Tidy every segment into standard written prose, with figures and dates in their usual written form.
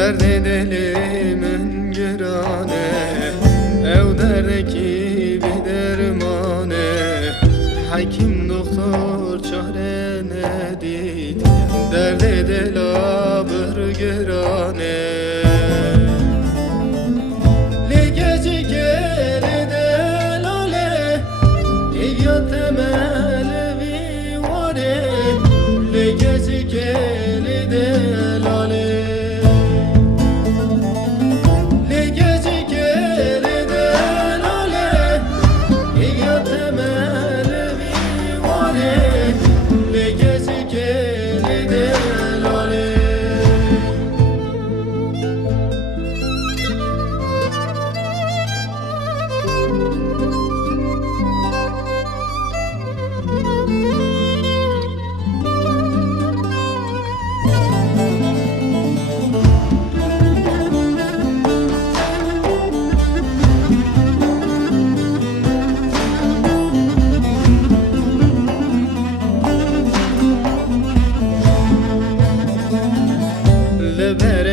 Derd edelimin girane, ev derdeki bir dermane. Hakim doktor çare ne dit, derd edela bir girane. Le gece gele lale, ya temel vi vare. Le gece gele lale.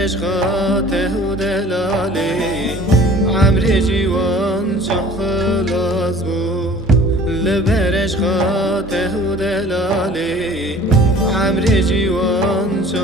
عشقاته و دلالی عمر جیوان چه خلاص بود لبر عشقاته و دلالی عمر جیوان چه